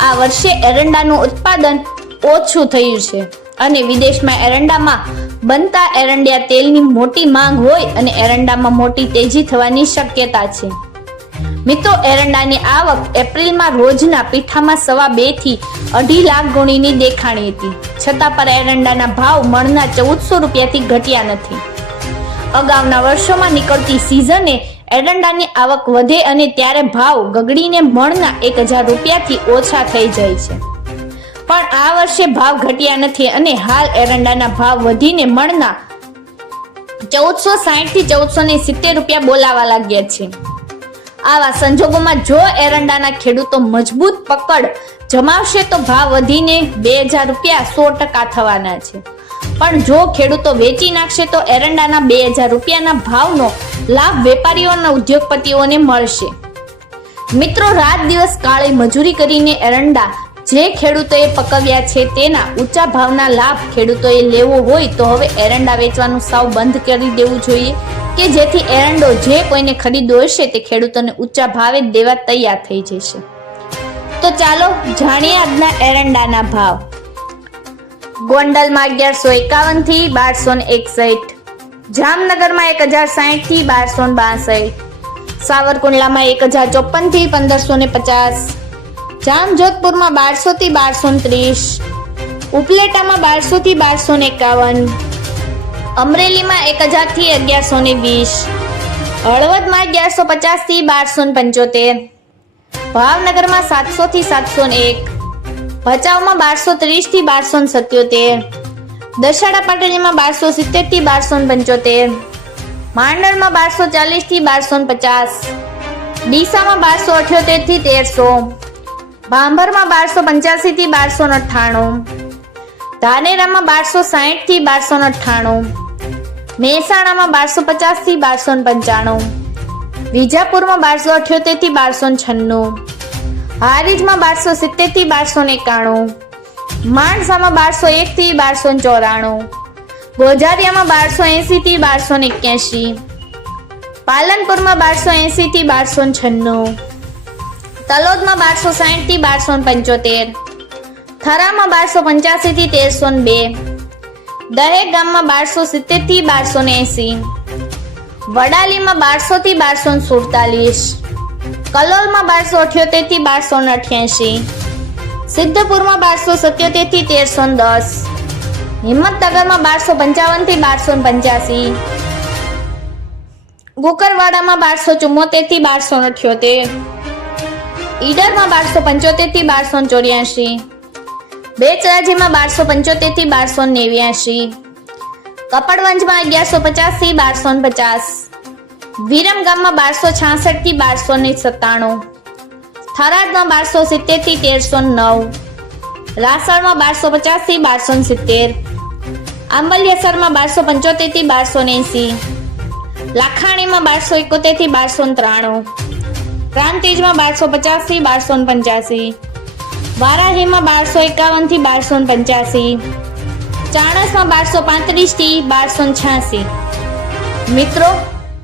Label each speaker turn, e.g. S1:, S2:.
S1: આ વર્ષે એરંડાનું ઉત્પાદન ઓછું થયું છે અને વિદેશમાં એરંડામાં બનતા એરંડિયા તેલની મોટી માંગ હોય અને એરંડામાં મોટી તેજી થવાની શક્યતા છે. મિત્રો, એરંડાની આવક એપ્રિલમાં રોજના પીઠામાં સવા બેથી અઢી લાખ ગુણીની દેખાણી હતી. છતાં પર એરંડાના ભાવ મણના ચૌદસો રૂપિયાથી ઘટ્યા નથી. અગાઉના વર્ષોમાં નીકળતી સિઝને એરંડાની આવક વધે અને ત્યારે ભાવ ગગડીને મણના એક હજાર રૂપિયાથી ઓછા થઈ જાય છે. પણ આ વર્ષે ભાવ ઘટ્યા નથી અને હાલ એરંડાના ભાવ વધીને મણના ચૌદસો સાહીઠથી ચૌદસો ને સિત્તેર રૂપિયા બોલાવા લાગ્યા છે. આવા સંજોગોમાં જો એરંડાના ખેડૂતો મજબૂત પકડ જમાવશે તો ભાવ વધીને બે હજાર રૂપિયા સો ટકા થવાના છે. પણ જો ખેડૂતો વેચી નાખશે તો એરંડાના બે હજાર રૂપિયાના ભાવનો લાભ વેપારીઓ અને ઉદ્યોગપતિઓને મળશે. મિત્રો, રાત દિવસ કાળે મજૂરી કરીને એરંડા જે ખેડૂતોએ પકવ્યા છે તેના ઊંચા ભાવના લાભ ખેડૂતોએ લેવો હોય તો હવે એરંડા વેચવાનું સાવ બંધ કરી દેવું જોઈએ કે જેથી એરંડો જે કોઈને ખરીદવો હશે તે ખેડૂતોને ઊંચા ભાવે દેવા તૈયાર થઈ જશે. તો ચાલો જાણીએ આજના એરંડાના ભાવ. ગોંડલમાં અગિયારસો એકાવનથી બારસો એકસઠ. જામનગરમાં એક હજાર સાહીઠથી બારસો બાસઠ. સાવરકુંડલામાં એક હજાર ચોપનથી પંદરસો ને પચાસ. જામજોધપુરમાં બારસો થી બારસો ત્રીસ. ઉપલેટામાં બારસો થી બારસો એકાવન. અમરેલીમાં એક હજારથી અગિયારસો ને વીસ. હળવદમાં અગિયારસો પચાસથી બારસો પંચોતેર. ભાવનગરમાં સાતસો થી સાતસો એક. ભચાઉમાં બારસો ત્રીસથી બારસો સત્યોતેર. દશાડા પાટડીમાં બારસો સિત્તેરથી બારસો પંચોતેર. માંડળમાં બારસો ચાલીસથી બારસો પચાસ. ડીસામાં બારસો અઠ્યોતેરથી તેરસો. ભાંભરમાં બારસો પંચ્યાસી થી બારસો અઠ્ઠાણું. ધાનેરામાં બારસો સાહીઠથી બારસો અઠ્ઠાણું. મહેસાણામાં બારસો પચાસથી બારસો પંચાણું. વિજાપુરમાં બારસો અઠ્યોતેરથી બારસો છન્નું. હારીજમાં બારસો સિત્તેરથી બારસો એકાણું. માણસામાં બારસો એક થી બારસો ચોરાણું. ગોજારિયામાં બારસો એસી થી બારસો એક્યાસી પાલનપુરમાં બારસો એસી થી બારસો છન્નું. તલોદમાં બારસો સાહીઠથી બારસો પંચોતેર. થરામાં બારસો પંચ્યાસી થી તેરસો બે. દરેક ગામમાં બારસો સિત્તેરથી બારસો એસી વડાલીમાં બારસો થી બારસો સુડતાલીસ. કલોલમાં બારસો અઠ્યોતેરથી બારસો અઠ્યાસી સિદ્ધપુરમાં બારસો સત્યોતેરથી તેરસો દસ. હિંમતનગરમાં બારસો પંચાવનથી બારસો પંચ્યાસી. ગુકરવાડામાં બારસો ચુમ્મોતેરથી બારસો અઠ્યોતેર. ઈડરમાં બારસો પંચોતેરથી બારસો ચોર્યાસી બેચરાજીમાં બારસો પંચોતેરથી બારસો નેવ્યાસી કપડવંજમાં અગિયારસો પચાસથી બારસો ને પચાસ વિરમગામમાં બારસો છાસઠથી બારસો ને સત્તાણું. થરાદમાં બારસો સિત્તેરથી તેરસો નવ. રાસણમાં બારસો પચાસથી બારસો સિત્તેર. આંબલિયાસરમાં બારસો પંચોતેરથી બારસો એસી. લાખાણીમાં બારસો એકોતેરથી બારસો ત્રાણું. પ્રાંતિજમાં બારસો પચાસથી બારસો પંચ્યાસી. વારાહીમાં બારસો એકાવનથી બારસો પંચ્યાસી. ચાણસમાં બારસો પાંત્રીસથી બારસો છ્યાસી. મિત્રો